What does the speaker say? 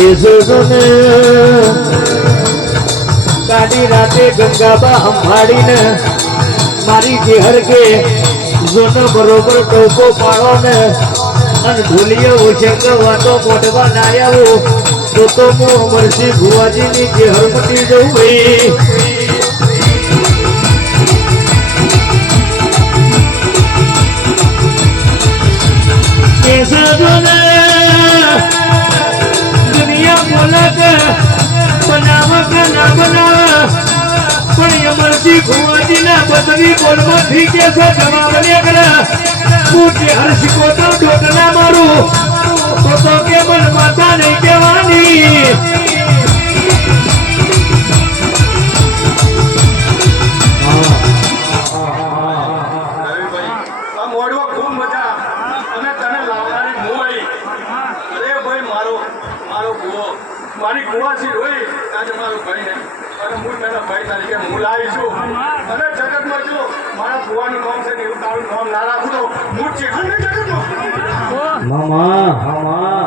કેસોને કાઢી રાતે ગંગાબા સંભાળીને મારી જેહર કે જોને બરોબર ટોકો પાડો ને અને ઢોલીએ ઓછંગ વાતો મોઢવા ના આવો તો હું અમરસિંહ ભુવાજીની જેહર મટી જવું ભાઈ કેસોને દુનિયા બોલે કે બનાવે કે ના બનાવે પણ અમરસિંહ ભુવાજીના બદલી બોલમાંથી કે છે જવાબ ને કરે હું જે હર્ષકો તો ઢોકના મારું તો કે મન માતા નહીં કહેવાની મારી કુવાસી હોય આજે મારો ભાઈ ને અને હું તેના ભાઈ તરીકે હું લાવી છું અને જગતમાં જો મારા કુવાનું નામ છે ને એવું તારું નામ ના રાખું તો હું ચેખંડ જગતમાં મામા